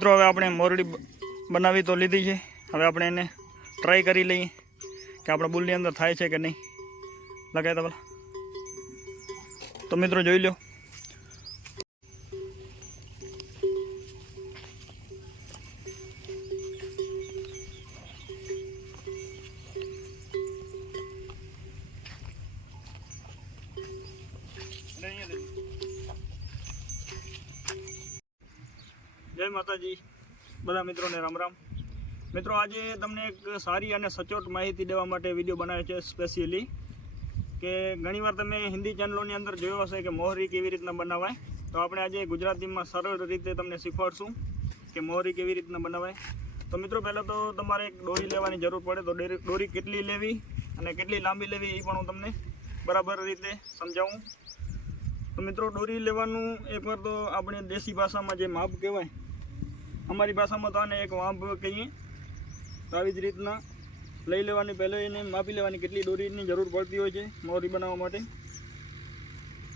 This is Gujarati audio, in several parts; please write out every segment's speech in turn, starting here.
મિત્રો, હવે આપણે મોરડી બનાવી તો લીધી છે. હવે આપણે એને ટ્રાય કરી લઈએ કે આપણા બુલની અંદર થાય છે કે નહીં. લગાય તો તો મિત્રો, જોઈ લો જય માતાજી. બધા મિત્રોને રામ રામ. મિત્રો, આજે તમને એક સારી અને સચોટ માહિતી દેવા માટે વીડિયો બનાવ્યો છે સ્પેશિયલી કે ઘણીવાર તમે હિન્દી ચેનલોની અંદર જોયો હશે કે મોહરી કેવી રીતના બનાવાય. તો આપણે આજે ગુજરાતીમાં સરળ રીતે તમને શીખવાડશું કે મોહરી કેવી રીતના બનાવાય. તો મિત્રો, પહેલાં તો તમારે એક દોરી લેવાની જરૂર પડે. તો દોરી કેટલી લેવી અને કેટલી લાંબી લેવી એ પણ હું તમને બરાબર રીતે સમજાવું. તો મિત્રો, દોરી લેવાનું એકવાર તો આપણે દેશી ભાષામાં જે માપ કહેવાય અમારી ભાષામાં તો આને એક વાંભ કહીએ. તો આવી જ રીતના લઈ લેવાની, પહેલાં એને માપી લેવાની કેટલી દોરીની જરૂર પડતી હોય છે મોરી બનાવવા માટે.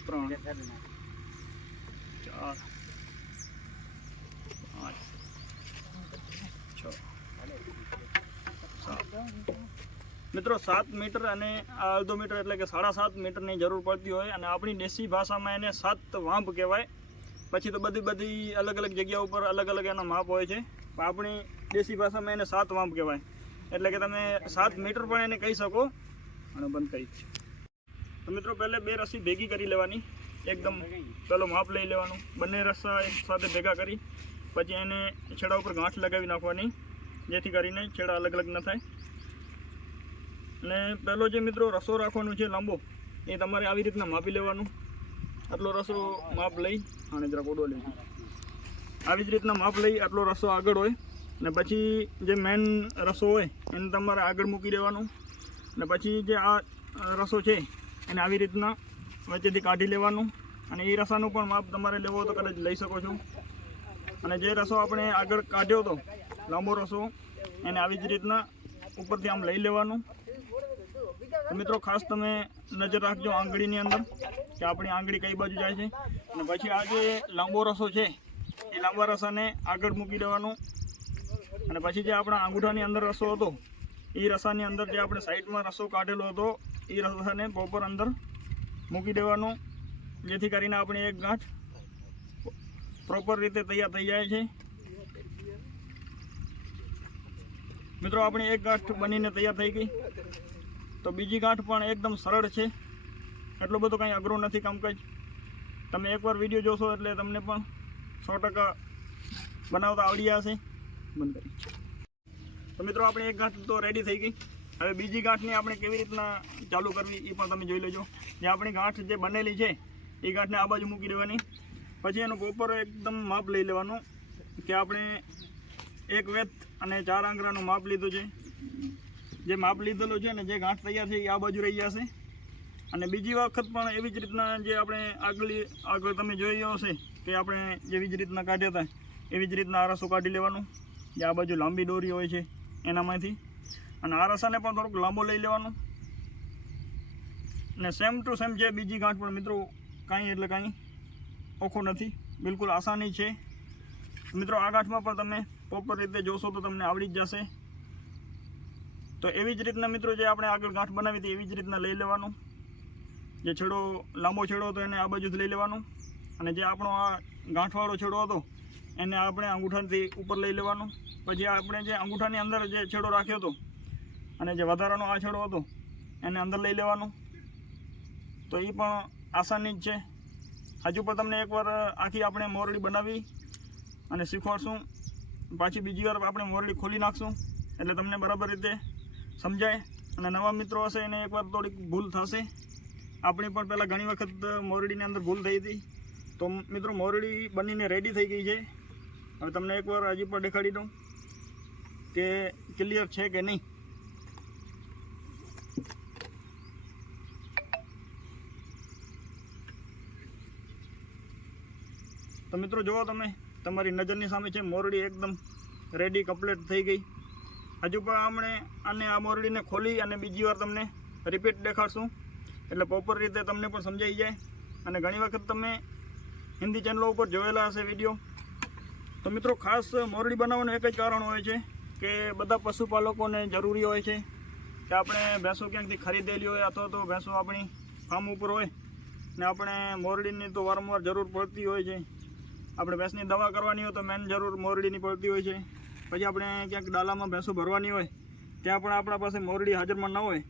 ત્રણ, ચાર મિત્રો, સાત મીટર અને અડધો મીટર એટલે કે સાડા સાત મીટરની જરૂર પડતી હોય અને આપણી દેશી ભાષામાં એને સાત વાંભ કહેવાય. પછી તો બધી બધી અલગ અલગ જગ્યા ઉપર અલગ અલગ એના માપ હોય છે. પણ આપણી દેશી ભાષામાં એને સાત માપ કહેવાય. એટલે કે તમે સાત મીટર પણ એને કહી શકો. અને બંધ કરી તો મિત્રો, પહેલે બે રસી ભેગી કરી લેવાની. એકદમ પેલો માપ લઈ લેવાનું. બંને રસ્સા એક સાથે ભેગા કરી. પછી એને છેડા ઉપર ગાંઠ લગાવી નાખવાની. જેથી કરીને છેડા અલગ અલગ ન થાય. અને પહેલો જે મિત્રો રસો રાખવાનો છે લાંબો, એ તમારે આવી રીતના માપી લેવાનું. આટલો રસો માપ લઈ અને જરાક લઈ આવી જ રીતના માપ લઈ આટલો રસો આગળ હોય. અને પછી જે મેન રસો હોય, એને તમારે આગળ મૂકી દેવાનું. અને પછી જે આ રસો છે, એને આવી રીતના વચ્ચેથી કાઢી લેવાનું. અને એ રસાનું પણ માપ તમારે લેવો તો કદાચ લઈ શકો છો. અને જે રસો આપણે આગળ કાઢ્યો હતો લાંબો રસો, એને આવી જ રીતના ઉપરથી આમ લઈ લેવાનું. મિત્રો, ખાસ તમે નજર રાખજો આંગળીની અંદર, કે આપણી આંગળી કઈ બાજુ જાય છે. અને પછી આ જે લાંબો રસો છે, એ લાંબા રસાને આગળ મૂકી દેવાનું. અને પછી જે આપણા આંગૂઠાની અંદર રસો હતો, એ રસાની અંદર જે આપણે સાઈડમાં રસો કાઢેલો હતો, એ રસાને પ્રોપર અંદર મૂકી દેવાનો, જેથી કરીને આપણે એક ગાંઠ પ્રોપર રીતે તૈયાર થઈ જાય છે. મિત્રો, આપણી એક ગાંઠ બનીને તૈયાર થઈ ગઈ. તો બીજી ગાંઠ પણ એકદમ સરળ છે. એટલું બધું કંઈ અઘરું નથી કામકાજ તમે એકવાર વીડિયો જોશો એટલે તમને પણ સો ટકા બનાવતા આવડી જશે બંધ કરી. તો મિત્રો, આપણે એક ગાંઠ તો રેડી થઈ ગઈ. હવે બીજી ગાંઠની આપણે કેવી રીતના ચાલુ કરવી એ પણ તમે જોઈ લેજો. જે આપણી ગાંઠ જે બનેલી છે, એ ગાંઠને આ બાજુ મૂકી દેવાની. પછી એનું પ્રોપર એકદમ માપ લઈ લેવાનું કે આપણે એક વેત અને ચાર આંગળાનું માપ લીધું છે. જે માપ લીધેલું છે ને જે ગાંઠ તૈયાર છે એ આ બાજુ રહી જશે. અને બીજી વખત પણ એવી જ રીતના જે આપણે આગલી આગળ તમે જોઈ હશે કે આપણે જેવી જ રીતના કાઢ્યા હતા, એવી જ રીતના આરસો કાઢી લેવાનું, જે આ બાજુ લાંબી દોરી હોય છે એનામાંથી. અને આ રસાને પણ થોડુંક લાંબો લઈ લેવાનું. ને સેમ ટુ સેમ જે બીજી ગાંઠ પણ મિત્રો કાંઈ એટલે કાંઈ ઓખો નથી, બિલકુલ આસાની છે. મિત્રો આ ગાંઠમાં પણ તમે પ્રોપર રીતે જોશો તો તમને આવડી જ જશે. તો એવી જ રીતના મિત્રો જે આપણે આગળ ગાંઠ બનાવી હતી, એવી જ રીતના લઈ લેવાનું. જે છેડો, લાંબો છેડો હતો, એને આ બાજુથી લઈ લેવાનો. અને જે આપણો આ ગાંઠવાળો છેડો હતો, એને આપણે અંગૂઠાથી ઉપર લઈ લેવાનો. પછી આપણે જે અંગૂઠાની અંદર જે છેડો રાખ્યો હતો, અને જે વધારાનો આ છેડો હતો, એને અંદર લઈ લેવાનો. તો એ પણ આસાની જ છે. હજુ પણ તમને એકવાર આખી આપણે મોરડી બનાવી અને શીખવાડશું. પાછી બીજી વાર આપણે મોરડી ખોલી નાખશું. એટલે તમને બરાબર રીતે સમજાય? અને નવા મિત્રો હશે એને એકવાર થોડીક ભૂલ થશે. આપણી પણ પહેલાં ઘણી વખત મોરડીની અંદર ભૂલ થઈ હતી. તો મિત્રો, મોરડી બનીને રેડી થઈ ગઈ છે. હવે તમને એકવાર હજી પણ દેખાડી દઉં કે ક્લિયર છે કે નહીં. તો મિત્રો, જુઓ તમે, તમારી નજરની સામે છે, મોરડી એકદમ રેડી કમ્પ્લીટ થઈ ગઈ. હજુ પણ આપણે આને આ મોરડીને ખોલી અને બીજી વાર તમને રિપીટ દેખાડશું. એટલે પ્રોપર રીતે તમને પણ સમજાઈ જાય. અને ઘણી વખત તમે હિન્દી ચેનલો ઉપર જોયેલા હશે વીડિયો તો મિત્રો ખાસ મોરડી બનાવવાનું એક જ કારણ હોય છે કે બધા પશુપાલકોને જરૂરી હોય છે કે આપણે ભેંસો ક્યાંકથી ખરીદેલી હોય અથવા તો ભેંસો આપણી ફાર્મ ઉપર હોય. ને આપણે મોરડીની તો વારંવાર જરૂર પડતી હોય છે. આપણે ભેંસની દવા કરવાની હોય તો મેન જરૂર મોરડીની પડતી હોય છે. પછી આપણે ક્યાંક ડાલામાં ભેંસો ભરવાની હોય, ત્યાં પણ આપણા પાસે મોરડી હાજરમાં ન હોય,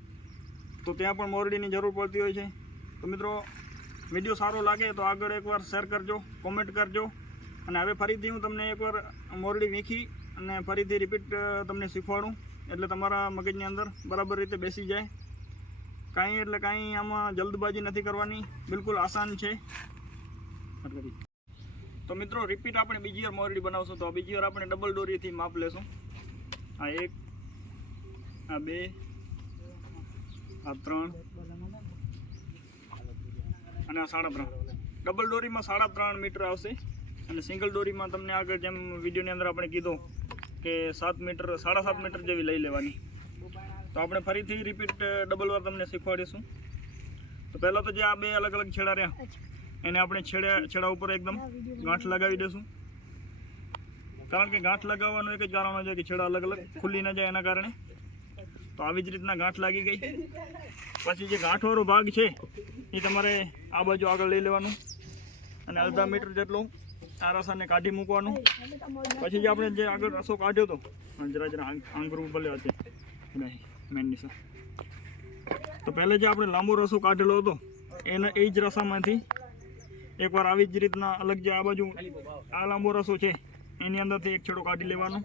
તો ત્યાં પણ મોરડીની જરૂર પડતી હોય છે. તો મિત્રો, વીડિયો સારો લાગે તો આગળ એકવાર શેર કરજો, કોમેન્ટ કરજો. અને હવે ફરીથી હું તમને એકવાર મોરડી વીખી અને ફરીથી રિપીટ તમને શીખવાડું. એટલે તમારા મગજની અંદર બરાબર રીતે બેસી જાય. કાંઈ એટલે કાંઈ આમાં જલ્દબાજી નથી કરવાની. બિલકુલ આસાન છે. તો મિત્રો રિપીટ આપણે બીજી વાર મોરડી બનાવશું તો બીજી વાર આપણે ડબલ દોરીથી માપ લેશું. આ એક, આ બે, આ ત્રણ, અને આ સાડા ત્રણ. ડબલ દોરીમાં સાડા ત્રણ મીટર આવશે. અને સિંગલ દોરીમાં તમને આગળ જેમ વિડીયોની અંદર આપણે કીધું કે સાત મીટર સાડા સાત મીટર જેવી લઈ લેવાની. તો આપણે ફરીથી રિપીટ ડબલ વાર તમને શીખવાડીશું. તો પહેલાં તો જે આ બે અલગ અલગ છેડા રહ્યા. એને આપણે છેડ્યા છેડા ઉપર એકદમ ગાંઠ લગાવી દઈશું કારણ કે ગાંઠ લગાવવાનું એક જ કારણ છે કે છેડા અલગ અલગ ખુલ્લી ન જાય એના કારણે. તો આવી જ રીતના ગાંઠ લાગી ગઈ. પછી જે ગાંઠવાળો ભાગ છે, એ તમારે આ બાજુ આગળ લઈ લેવાનું. અને અડધા મીટર જેટલું આ રસાને કાઢી મૂકવાનું. પછી જે આપણે જે આગળ રસો કાઢ્યો હતો જરા જરા આંગ- આંગરું ભલે છે. મેનની સર. તો પહેલે જે આપણે લાંબો રસો કાઢેલો હતો, એના એ જ રસામાંથી એકવાર આવી જ રીતના અલગ જે આ બાજુ આ લાંબો રસો છે, એની અંદરથી એક છેડો કાઢી લેવાનો.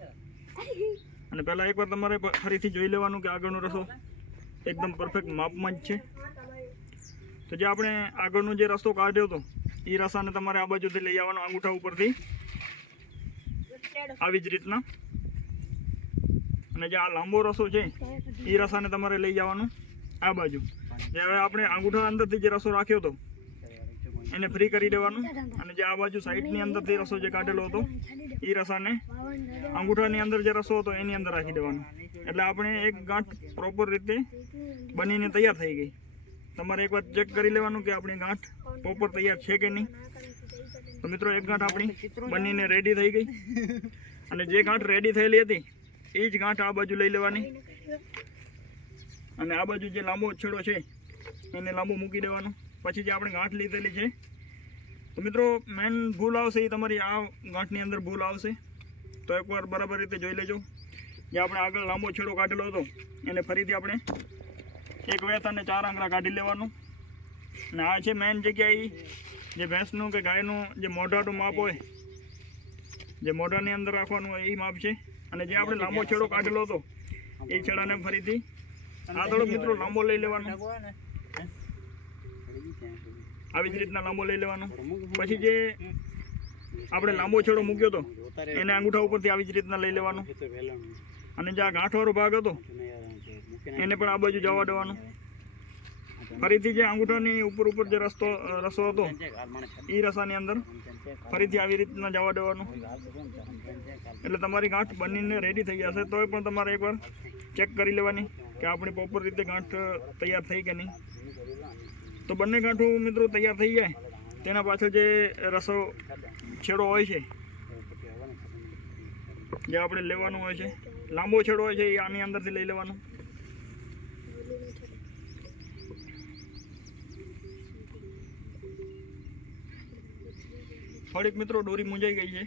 અને પહેલાં એકવાર તમારે ફરીથી જોઈ લેવાનું કે આગળનો રસો એકદમ પરફેક્ટ માપમાં જ છે. તો જે આપણે આગળનો જે રસ્તો કાઢ્યો હતો એ રસાને તમારે આ બાજુથી લઈ આવવાનો અંગૂઠા ઉપરથી. આવી જ રીતના. અને જે આ લાંબો રસો છે એ રસાને તમારે લઈ જવાનું આ બાજુ. જે હવે આપણે અંગૂઠા અંદરથી જે રસો રાખ્યો હતો એને ફ્રી કરી દેવાનું. અને જે આ બાજુ સાઈડની અંદરથી રસો જે કાઢેલો હતો એ રસાને અંગૂઠાની અંદર જે રસો હતો એની અંદર રાખી દેવાનો. એટલે આપણે એક ગાંઠ પ્રોપર રીતે બનીને તૈયાર થઈ ગઈ. તમારે એકવાર ચેક કરી લેવાનું કે આપણી ગાંઠ પ્રોપર તૈયાર છે કે નહીં. તો મિત્રો એક ગાંઠ આપણી બનીને રેડી થઈ ગઈ. અને જે ગાંઠ રેડી થયેલી હતી એ જ ગાંઠ આ બાજુ લઈ લેવાની. અને આ બાજુ જે લાંબો છેડો છે એને લાંબો મૂકી દેવાનો. પછી જે આપણે ગાંઠ લીધેલી છે તો મિત્રો મેન ભૂલ આવશે એ તમારી આ ગાંઠની અંદર ભૂલ આવશે. તો એકવાર બરાબર રીતે જોઈ લેજો. જે આપણે આગળ લાંબો છેડો કાઢેલો હતો એને ફરીથી આપણે એક વેત અને ચાર આંગળા કાઢી લેવાનું. અને આ છે મેન જગ્યા એ જે ભેંસનું કે ગાયનું જે મોઢાનું માપ હોય જે મોઢાની અંદર રાખવાનું હોય એ માપ છે. અને જે આપણે લાંબો છેડો કાઢેલો હતો એ છેડાને ફરીથી. આ થોડો મિત્રો લાંબો લઈ લેવાનો. આવી જ રીતના લાંબો લઈ લેવાનો. પછી જે આપણે લાંબો છેડો મૂક્યો હતો એને અંગૂઠા ઉપરથી આવી જ રીતના લઈ લેવાનો. અને જે આ ગાંઠવાળો ભાગ હતો એને પણ આ બાજુ જવા દેવાનો. ફરીથી જે અંગૂઠાની ઉપર ઉપર જે રસ્તો રસો હતો એ રસાની અંદર ફરીથી આવી રીતના જવા દેવાનું. એટલે તમારી ગાંઠ બનીને રેડી થઈ જશે તોય પણ તમારે એકવાર ચેક કરી લેવાની કે આપણી પ્રોપર રીતે ગાંઠ તૈયાર થઈ કે નહીં. તો બંને ગાંઠું મિત્રો તૈયાર થઈ જાય. તેના પાછળ જે રસો છેડો હોય છે, જે આપણે લેવાનું હોય છે, લાંબો છેડો હોય છે, એ આની અંદરથી લઈ લેવાનો. થોડીક મિત્રો દોરી મૂંઝાઈ ગઈ છે.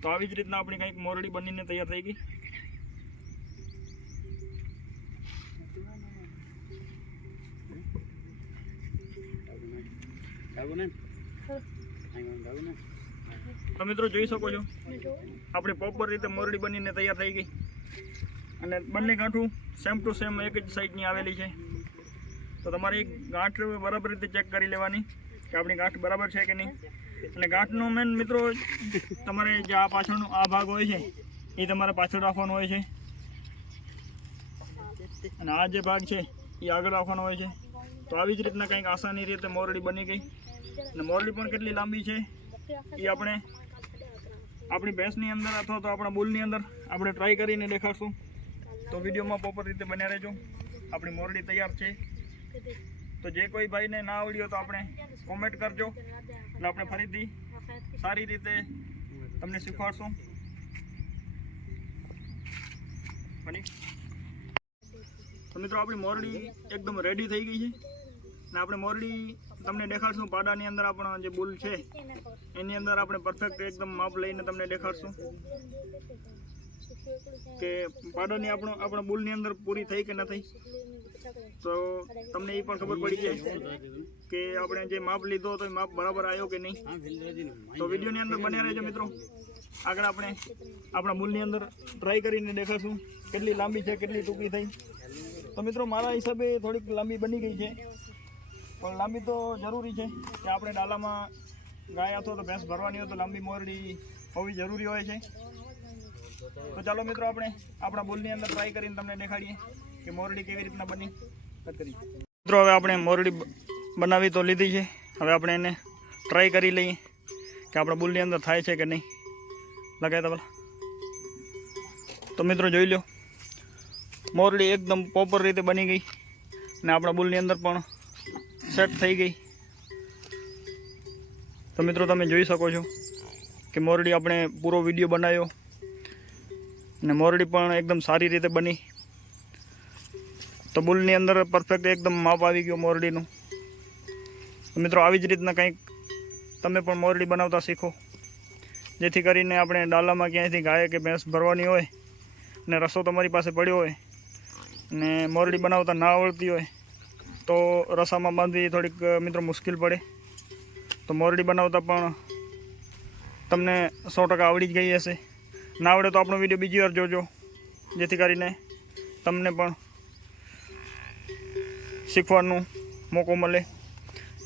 તો આવી જ રીતના આપણી કંઈક મોરડી બનીને તૈયાર થઈ ગઈ. તો મિત્રો જોઈ શકો છો. આપણી પ્રોપર રીતે મોરડી બનીને તૈયાર થઈ ગઈ. અને બંને ગાંઠું સેમ ટુ સેમ એક જ સાઈડની આવેલી છે. તો તમારી ગાંઠ બરાબર રીતે ચેક કરી લેવાની કે આપણી ગાંઠ બરાબર છે કે નહીં. અને ગાંઠનો મેન મિત્રો તમારે જે આ પાછળનો આ ભાગ હોય છે એ તમારે પાછળ રાખવાનો હોય છે. અને આ જે ભાગ છે એ આગળ રાખવાનો હોય છે. તો આવી જ રીતના કંઈક આસાની રીતે મોરડી બની ગઈ. અને મોરડી પણ કેટલી લાંબી છે? એ આપણે આપણી ભેંસની અંદર અથવા તો આપણા બુલની અંદર આપણે ટ્રાય કરીને દેખાડશું. તો વિડીયોમાં પ્રોપર રીતે બન્યા રહેજો. આપણી મોરડી તૈયાર છે. તો જે કોઈ ભાઈને ના આવડ્યો તો આપણે કોમેન્ટ કરજો. એટલે આપણે ફરીથી સારી રીતે તમને શીખવાડશું. તો મિત્રો, આપણી મોરડી એકદમ રેડી થઈ ગઈ છે. અને આપણે મોરડી તમને દેખાડશું. પાડાની અંદર આપણો જે બુલ છે, એની અંદર આપણે પરફેક્ટ એકદમ માપ લઈને તમને દેખાડશું. કે પાડાની આપણો, આપણા બુલની અંદર પૂરી થઈ કે ન થઈ? તો તમને એ પણ ખબર પડી જાય કે આપણે જે માપ લીધો તો એ માપ બરાબર આવ્યો કે નહીં? તો વિડીયોની અંદર બન્યા રહેજો મિત્રો. આગળ આપણે આપણા બુલની અંદર ટ્રાય કરીને દેખાડશું. કેટલી લાંબી છે, કેટલી ટૂંકી થઈ. તો મિત્રો, મારા હિસાબે થોડીક લાંબી બની ગઈ છે. પણ લાંબી તો જરૂરી છે કે આપણે ડાલામાં ગાય અથવા તો ભેંસ ભરવાની હોય તો લાંબી મોરડી હોવી જરૂરી હોય છે. તો ચાલો મિત્રો આપણે આપણા બુલની અંદર ટ્રાય કરીને તમને દેખાડીએ કે મોરડી કેવી રીતના બની. કરી મિત્રો હવે આપણે મોરડી બનાવી તો લીધી છે. હવે આપણે એને ટ્રાય કરી લઈએ કે આપણા બુલની અંદર થાય છે કે નહીં. લગાય તો તો મિત્રો જોઈ લો. મોરડી એકદમ પ્રોપર રીતે બની ગઈ. અને આપણા બુલની અંદર પણ સેટ થઈ ગઈ. તો મિત્રો તમે જોઈ શકો છો કે મોરડી આપણે પૂરો વીડિયો બનાવ્યો અને મોરડી પણ એકદમ સારી રીતે બની. તો બુલની અંદર પરફેક્ટ એકદમ માપ આવી ગયો મોરડીનું. તો મિત્રો આવી જ રીતના કંઈક તમે પણ મોરડી બનાવતા શીખો. જેથી કરીને આપણે ડાલામાં ક્યાંયથી ગાય કે ભેંસ ભરવાની હોય ને રસો તમારી પાસે પડ્યો હોય ને મોરડી બનાવતા ના આવડતી હોય તો રસામાં બાંધવી થોડીક મિત્રો મુશ્કેલ પડે. તો મોરડી બનાવતા પણ તમને સો ટકા આવડી જ ગઈ હશે. ના આવડે તો આપણો વીડિયો બીજી વાર જોજો. જેથી કરીને તમને પણ શીખવાનું મોકો મળે.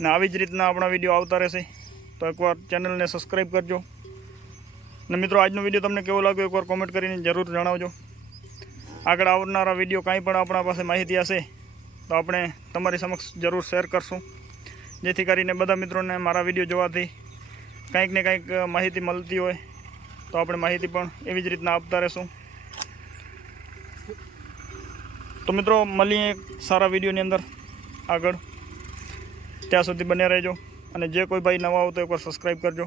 ને આવી જ રીતના આપણા વીડિયો આવતા રહેશે. તો એકવાર ચેનલને સબસ્ક્રાઈબ કરજો. ને મિત્રો, આજનો વીડિયો તમને કેવો લાગ્યો એકવાર કોમેન્ટ કરીને જરૂર જણાવજો. આગળ આવનારા વીડિયો કાંઈ પણ આપણા પાસે માહિતી હશે, તો આપણે તમારી સમક્ષ જરૂર શેર કરશું. જેથી કરીને બધા મિત્રોને મારા વીડિયો જોવાથી કંઈક ને કંઈક માહિતી મળતી હોય તો આપણે માહિતી પણ એવી જ રીતના આપતા રહેશું. તો મિત્રો, મળીએ એક સારા વિડીયોની અંદર આગળ. ત્યાં સુધી બને રહેજો અને જે કોઈ ભાઈ નવા આવો તો એકવાર સબસ્ક્રાઈબ કરજો.